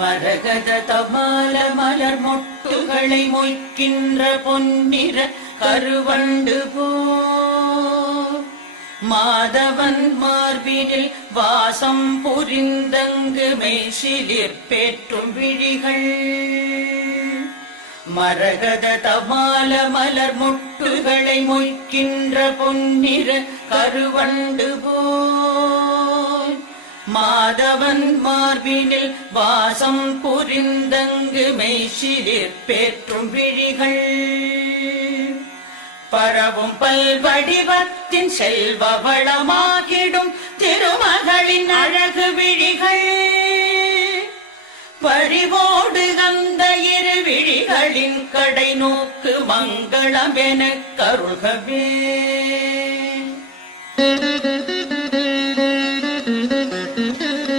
மரகத தமால மலர் மொட்டுகளை மொய்க்கின்ற பொன்னிற கருவண்டு போ மாதவன் மார்பினில் வாசம் புரிந்தங்கு மெய்சிலிர் பேற்றும் விழிகள் மரகத தமால மலர் மொட்டுகளை மொய்க்கின்ற பொன்னிற கருவண்டு போல் மாதவன் மார்பினில் வாசம் புரிந்தங்கு மெய்சிலிர் பேற்றும் விழிகள் பரவும் பல்வடிவத்தின் செல்வ வளமாகிடும் திருமகளின் அழகு விழிகள் பறிவோடு அந்த இரு விழிகளின் கடை நோக்கு மங்களம் எனக் கருள்கவே.